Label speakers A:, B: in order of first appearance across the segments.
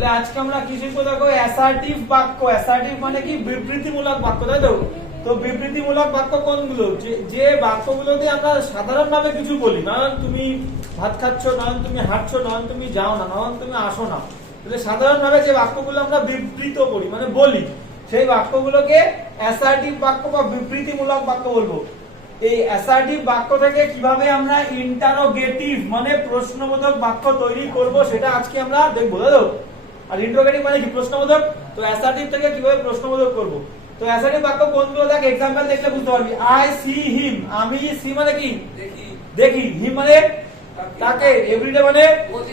A: তাহলে আজকে আমরা কি শিখব দেখো? অ্যাসার্টিভ বাক্য। অ্যাসার্টিভ মানে কি? বিবৃতিমূলক বাক্য, তাই তো? তো বিবৃতিমূলক বাক্য কোনগুলো? যে যে বাক্যগুলো দিয়ে আমরা সাধারণভাবে কিছু বলি নয়ন তুমি ভাত খাচ্ছ নয়ন তুমি হাঁটছো নয়ন তুমি যাও না নয়ন তুমি আসো না। তাহলে সাধারণভাবে যে বাক্যগুলো আমরা বিবৃত করি মানে বলি, সেই বাক্যগুলোকে অ্যাসার্টিভ বাক্য বা বিবৃতিমূলক বাক্য বলব। এই অ্যাসার্টিভ বাক্য থেকে কীভাবে আমরা ইন্টারোগেটিভ মানে প্রশ্নবোধক বাক্য তৈরি করব, সেটা আজকে আমরা দেখব তো? আর ইন্টারোগেটিভ মানে কি? প্রশ্নবোধক? তো অ্যাসার্টিভ থেকে কীভাবে প্রশ্নবোধক করব? তো অ্যাসার্টিভ বাক্য কোনগুলো? দেখ এক্সাম্পল দেখলে বুঝতে পারবি। আই সি হিম আমি সি মানে কি?
B: দেখি।
A: দেখি। হিম মানে তাকে। এভরিডে মানে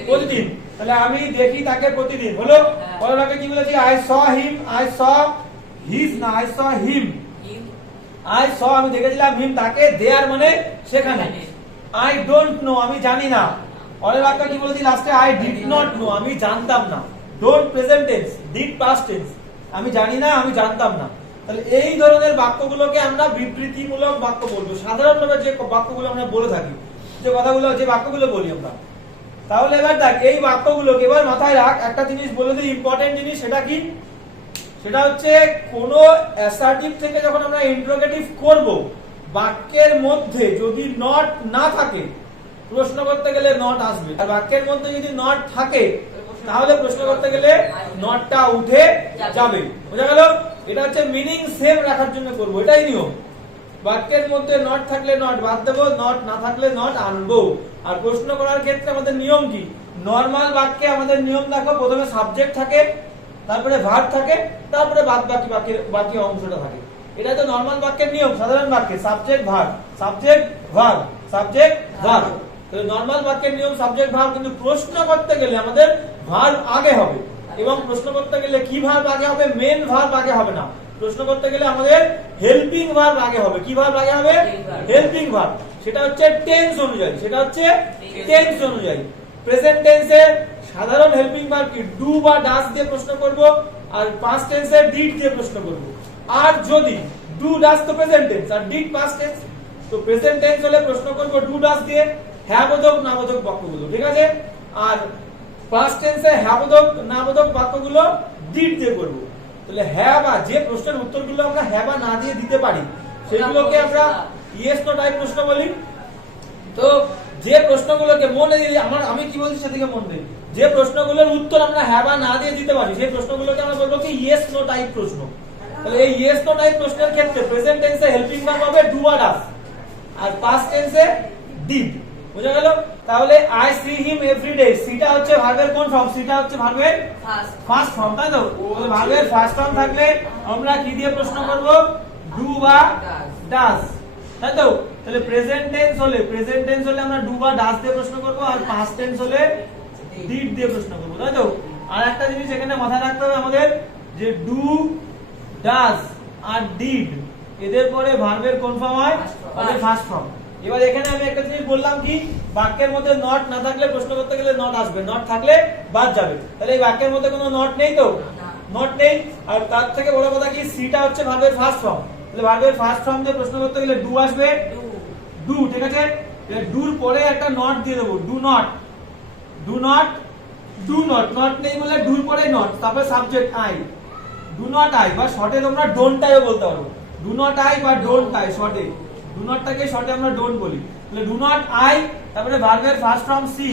B: প্রতিদিন।
A: তাহলে আমি দেখি তাকে প্রতিদিন। হলো?
B: হ্যাঁ।
A: পরের বাক্যে কি বলেছি? I saw him I saw his না I saw him I saw আমি দেখেছিলাম হিম তাকে দেয়ার মানে সেখানে। আই ডোন্ট নো আমি জানি না। পরের বাক্য কি বলেছি? লাস্টে আই ডিড নট নো আমি জানতাম না। Don't present tense did past tense আমি জানি না, আমি জানতাম না। তাহলে এই ধরনের বাক্যগুলোকে আমরা বিবৃতিমূলক বাক্য বলব। সাধারণভাবে যে বাক্যগুলো আমরা বলে থাকি, যে কথাগুলো, যে বাক্যগুলো বলি আমরা। তাহলে এবার দেখ, এই বাক্যগুলোকে এবার মাথায় রাখ। একটা জিনিস বলে দিই ইম্পর্টেন্ট জিনিস, সেটা কি? সেটা হচ্ছে কোন অ্যাসার্টিভ থেকে যখন আমরা ইন্টারোগেটিভ করব, বাক্যের মধ্যে যদি নট না থাকে, প্রশ্ন করতে গেলে নট আসবে। আর বাক্যের মধ্যে যদি নট থাকে তাহলে প্রশ্ন করতে গেলে নটটা উঠে যাবে। বোঝা গেল? এটা হচ্ছে মিনিং সেম রাখার জন্য করব। এটাই নিয়ম। বাক্যের মধ্যে নট থাকলে নট বাদ দেবো নট না থাকলে নট আনব। আর প্রশ্ন করার ক্ষেত্রে আমাদের নিয়ম কি? নর্মাল বাক্যে আমাদের নিয়ম দেখো, প্রথমে সাবজেক্ট থাকে, তারপরে ভার্ব থাকে, তারপরে বাদ বাকি বাকি বাকি অংশটা থাকে। এটা তো নর্মাল বাক্যের নিয়ম, সাধারণ বাক্যে। Subject verb subject verb subject verb তো নর্মাল বাক্যের নিয়ম সাবজেক্ট ভার্ব কিন্তু প্রশ্ন করতে গেলে আমাদের ভার্ব আগে হবে। এবং প্রশ্ন করতে গেলে কি ভার্ব আগে হবে? মেন ভার্ব আগে হবে না। প্রশ্ন করতে গেলে আমাদের হেল্পিং ভার্ব আগে হবে। কি ভার্ব আগে হবে? হেল্পিং ভার্ব সেটা হচ্ছে টেন্স অনুযায়ী। সেটা হচ্ছে টেন্স অনুযায়ী। প্রেজেন্ট টেন্সে সাধারণ হেল্পিং ভার্ব কি ডু বা ডাস দিয়ে প্রশ্ন করব, আর পাস্ট টেন্সে ডিড দিয়ে প্রশ্ন করব। আর যদি ডু ডাস তো প্রেজেন্ট টেন্স আর ডিড পাস্ট টেন্স তো প্রেজেন্ট টেন্স হলে প্রশ্ন করব ডু ডাস দিয়ে হ্যাঁ বোধক, না বোধক বাক্যগুলো ঠিক আছে? আর পাস্ট টেন্সে হ্যাঁ বোধক না বোধক বাক্যগুলো ডিড দিয়ে করব। তাহলে হ্যাঁ বা যে প্রশ্নের উত্তরগুলো আমরা হ্যাঁ বা না দিয়ে দিতে পারি, সেগুলোকে আমরা ইয়েস নো টাইপ প্রশ্ন বলি। তো যে প্রশ্নগুলোকে মনে দিই আমার, আমি কি বলছি সেদিকে মন দিই যে প্রশ্নগুলোর উত্তর আমরা হ্যাঁ বা না দিয়ে দিতে পারি, সেই প্রশ্নগুলোকে আমরা বলব কি? ইয়েস নো টাইপ প্রশ্ন। তাহলে এই ইয়েস নো টাইপ প্রশ্নের ক্ষেত্রে প্রেজেন্ট টেন্সে হেল্পিং ভার্ব হবে ডু আর আর পাস্ট টেন্সে ডিড বুঝা গেল? তাহলে আই সি হিম এভরিডে সিটা হচ্ছে ভার্বের কোন ফর্ম সিটা হচ্ছে ভার্বের
B: ফার্স্ট
A: ফার্স্ট ফর্ম তাই তো? তাহলে ভার্বের ফার্স্ট ফর্ম থাকলে আমরা কি দিয়ে প্রশ্ন করব? ডু বা ডাস তাই তো? তাহলে প্রেজেন্ট টেন্স হলে প্রেজেন্ট টেন্স হলে আমরা ডু বা ডাস দিয়ে প্রশ্ন করব আর পাস্ট টেন্স হলে ডিড দিয়ে প্রশ্ন করব তাই তো? আর একটা জিনিস এখানে মাথায় রাখতে হবে আমাদের যে ডু ডাস আর ডিড এদের পরে ভার্বের কোন ফর্ম হয়? ফার্স্ট ফর্ম এবার এখানে আমি একটা জিনিস বললাম কি, বাক্যের মধ্যে নট না থাকলে প্রশ্ন করতে গেলে নট আসবে। নট থাকলে বাদ যাবে। তাহলে এই বাক্যের মধ্যে কোনো নট নেই তো? নট নেই। আর তার থেকে বড় কথা কি সিটা হচ্ছে ভার্বের ফার্স্ট ফর্ম তাহলে ভার্বের ফার্স্ট ফর্ম দিয়ে প্রশ্ন করতে গেলে ডু আসবে।
B: ডু
A: ঠিক আছে? ডুর পরে একটা নট দিয়ে দেবো। Do not do not do not not নেই বলে ডুর পরে নট তারপরে subject I do not I বা শর্টে তোমরা ডোন্ট আইও বলতে পারো। ডু নট আই বা ডোন্ট আই শর্টে ডু নটটাকে শর্টে আমরা ডোন্ট বলি তাহলে ডু নট আই তারপরে ভার্বের first form see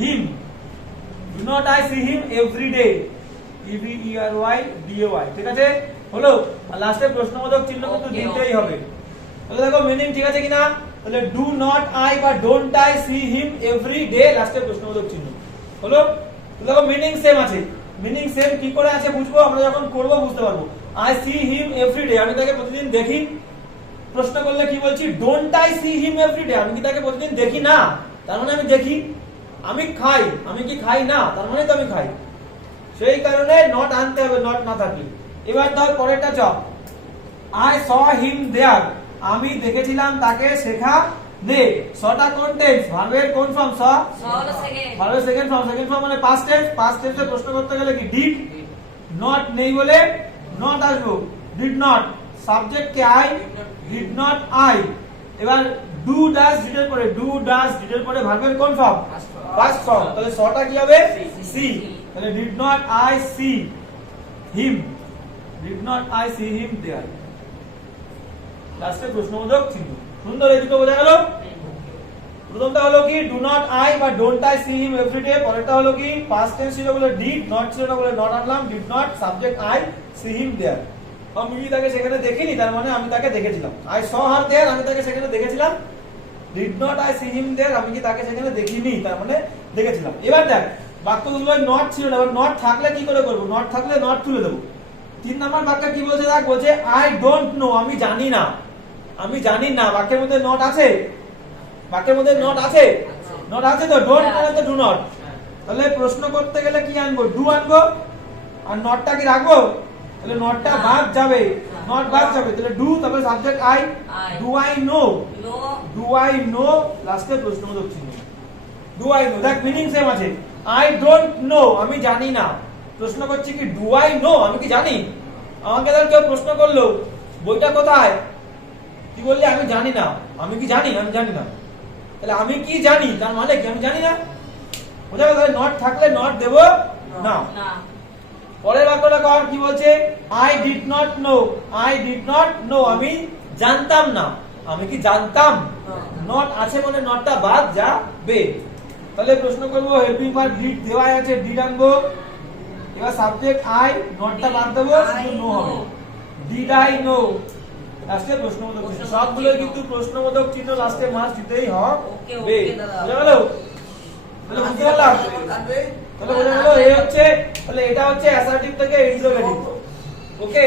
A: him do not I see him every day E V E R Y D A Y ঠিক আছে? হলো আর লাস্টে প্রশ্নবোধক চিহ্ন কিন্তু দিতেই হবে। তাহলে দেখো মিনিং ঠিক আছে কিনা? তাহলে ডু নট আই বা don't I see him every day লাস্টে প্রশ্নবোধক চিহ্ন। হলো তাহলে দেখো মিনিং সেম আছে। মিনিং সেম কি করে আছে বুঝব? আমরা যখন করব বুঝতে পারব। I see him every day আমি তাকে প্রতিদিন দেখি। প্রশ্ন করলে কি বলছি don't I see him everyday আমি কি তাকে প্রতিদিন দেখি না? তার মানে আমি দেখি আমি খাই আমি কি খাই না? তার মানে তো আমি খাই। সেই কারণে নট আনতে হবে নট না থাকলে। এবার ধর পরেরটা chop. I saw him there আমি দেখেছিলাম তাকে শেখা দে সটা কোন টেন্স ভার্বের কোন ফর্ম স ভার্বের সেকেন্ড ফর্ম সেকেন্ড ফর্ম মানে পাস্ট টেন্স পাস্ট টেন্সে প্রশ্ন করতে গেলে কি? ডিড নট নেই বলে নট আসব। ডিড নট সাবজেক্ট কে আই? ডিড নট আই এবার ডু ডাস ডিডের পরে ডু ডাস ডিডের পরে ভার্বের কোন ফর্ম ফার্স্ট ফর্ম তাহলে সটা কি হবে? সি তাহলে did not I see him did not I see him there লাস্টে প্রশ্নবোধক চিহ্ন। সুন্দর এই দুটো বোঝা গেল? প্রথমটা হলো কি ডু নট আই বা don't I see him everyday পরেরটা হলো কি পাস্ট টেন্স ছিল বলে ডিড নট ছিল না বলে নট আনলাম did not subject I see him there আমি তাকে সেখানে দেখিনি, তার মানে আমি তাকে দেখেছিলাম। আই স হার দেয়ার আমি তাকে সেখানে দেখেছিলাম। Did not I see him there আমি কি তাকে সেখানে দেখিনি, তার মানে দেখেছিলাম। এবার দেখ, বাক্যগুলো নট ছিল না নট থাকলে কি করে করব? নট থাকলে নট তুলে দেবো। তিন নাম্বার বাক্য কি বলছে দেখ, বলছে আই ডোন্ট নো আমি জানি না। আমি জানি না, বাক্যের মধ্যে নট আছে? বাক্যের মধ্যে নট আছে? নট আছে তো? ডোন্ট মানে তো ডু নট তাহলে প্রশ্ন করতে গেলে কি আনব? ডু আনব? আর নটটা কি রাখব? তাহলে নটটা বাদ যাবে নট বাদ যাবে। তাহলে ডু তারপরে subject I do I know do I know লাস্টে প্রশ্নবোধক চিহ্ন। ডু আই নো দেখ মিনিং সেম আছে। আই ডোন্ট নো আমি জানি না। প্রশ্ন করছি কি ডু আই নো আমি কি জানি? আমাকে ধর কেউ প্রশ্ন করল বইটা কোথায়? কি বললি? আমি জানি না। আমি কি জানি? আমি জানি না। তাহলে আমি কি জানি? তার মানে কি? আমি জানি না। বোঝা গেল? নট থাকলে নট দেব না।
B: না।
A: পরের বাক্যটা কর কি বলছে? I did not know I did not know আমি জানতাম না। আমি কি জানতাম? নট আছে মানে নটটা বাদ যাবে। তাহলে প্রশ্ন করব হেল্পিং ভার্ব ডিড দেওয়া আছে ডিড আনব? এবার সাবজেক্ট আই নটটা বাদ দেবো শুধু নো হবে। ডিড আই নো লাস্টে প্রশ্নবোধক চিহ্ন। সবগুলো কিন্তু প্রশ্নবোধক চিহ্ন লাস্টে মাস দিতেই হবে। বুঝতে পারলাম? তাহলে বোঝা গেল এই হচ্ছে তাহলে এটা হচ্ছে অ্যাসার্টিভ থেকে ইন্টারোগেটিভ ওকে